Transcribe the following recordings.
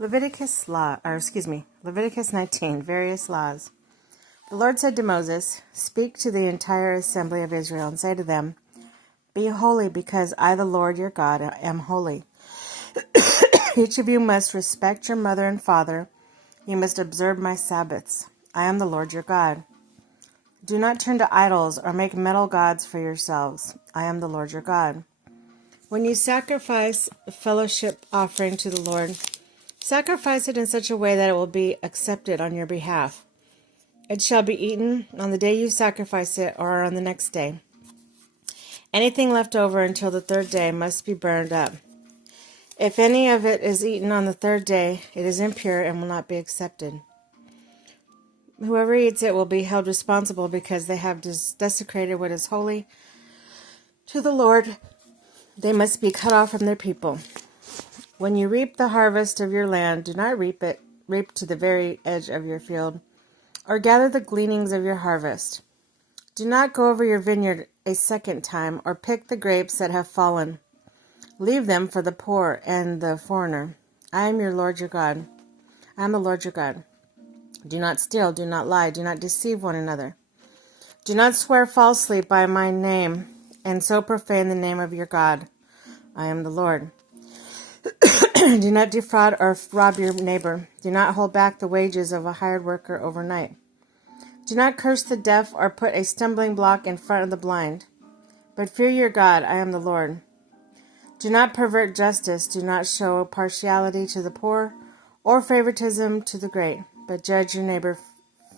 Leviticus 19, various laws. The Lord said to Moses, "Speak to the entire assembly of Israel and say to them, Be holy, because I, the Lord your God, am holy. Each of you must respect your mother and father. You must observe my Sabbaths. I am the Lord your God. Do not turn to idols or make metal gods for yourselves. I am the Lord your God. When you sacrifice a fellowship offering to the Lord, sacrifice it in such a way that it will be accepted on your behalf. It shall be eaten on the day you sacrifice it or on the next day. Anything left over until the third day must be burned up. If any of it is eaten on the third day, it is impure and will not be accepted. Whoever eats it will be held responsible because they have desecrated what is holy to the Lord. They must be cut off from their people. When you reap the harvest of your land, do not reap to the very edge of your field, or gather the gleanings of your harvest. Do not go over your vineyard a second time, or pick the grapes that have fallen. Leave them for the poor and the foreigner. I am your Lord your God. I am the Lord your God. Do not steal, do not lie, do not deceive one another. Do not swear falsely by my name, and so profane the name of your God. I am the Lord. Do not defraud or rob your neighbor. Do not hold back the wages of a hired worker overnight. Do not curse the deaf or put a stumbling block in front of the blind. But fear your God, I am the Lord. Do not pervert justice. Do not show partiality to the poor or favoritism to the great, but judge your neighbor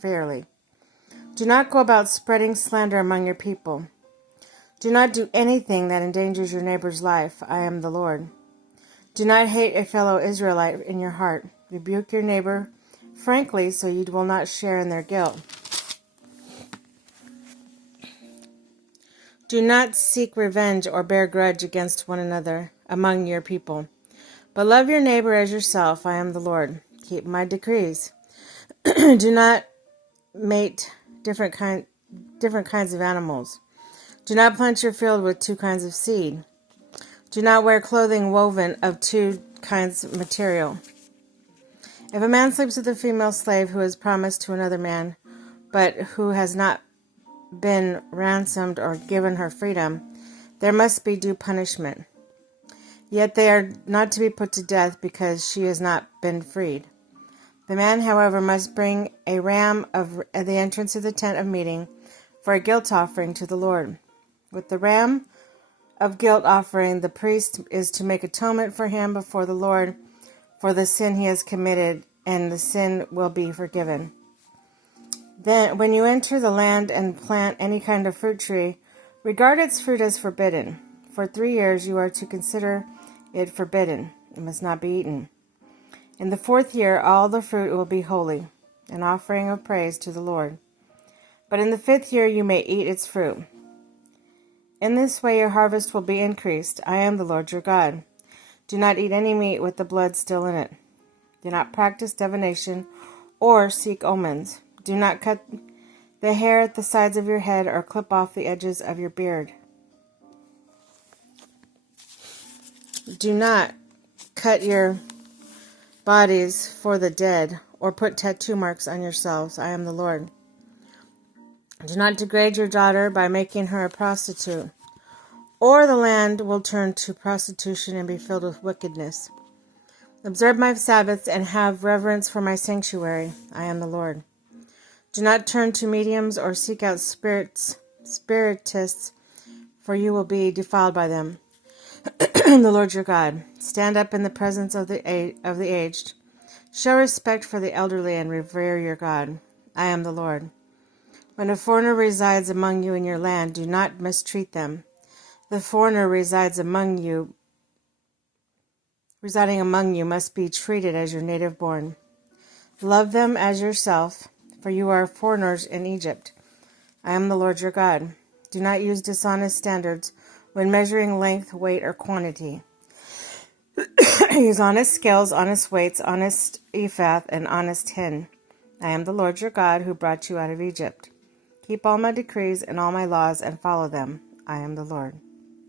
fairly. Do not go about spreading slander among your people. Do not do anything that endangers your neighbor's life. I am the Lord. Do not hate a fellow Israelite in your heart. Rebuke your neighbor frankly so you will not share in their guilt. Do not seek revenge or bear grudge against one another among your people, but love your neighbor as yourself. I am the Lord. Keep my decrees. Do not mate different kinds of animals. Do not plant your field with two kinds of seed. Do not wear clothing woven of two kinds of material. If a man sleeps with a female slave who is promised to another man, but who has not been ransomed or given her freedom, there must be due punishment. Yet they are not to be put to death because she has not been freed. The man, however, must bring a ram at the entrance of the tent of meeting for a guilt offering to the Lord. With the ram of guilt offering, the priest is to make atonement for him before the Lord for the sin he has committed, and the sin will be forgiven. Then, when you enter the land and plant any kind of fruit tree, regard its fruit as forbidden. For 3 years you are to consider it forbidden. It must not be eaten. In the 4th year all the fruit will be holy, an offering of praise to the Lord. But in the 5th year you may eat its fruit. In this way your harvest will be increased. I am the Lord your God. Do not eat any meat with the blood still in it. Do not practice divination or seek omens. Do not cut the hair at the sides of your head or clip off the edges of your beard. Do not cut your bodies for the dead or put tattoo marks on yourselves. I am the Lord. Do not degrade your daughter by making her a prostitute, or the land will turn to prostitution and be filled with wickedness. Observe my Sabbaths and have reverence for my sanctuary. I am the Lord. Do not turn to mediums or seek out spiritists, for you will be defiled by them. The Lord your God. Stand up in the presence of the aged. Show respect for the elderly and revere your God. I am the Lord. When a foreigner resides among you in your land, do not mistreat them. The foreigner residing among you must be treated as your native born. Love them as yourself, for you are foreigners in Egypt. I am the Lord your God. Do not use dishonest standards when measuring length, weight, or quantity. Use honest scales, honest weights, honest ephah, and honest hin. I am the Lord your God who brought you out of Egypt. Keep all my decrees and all my laws and follow them. I am the Lord.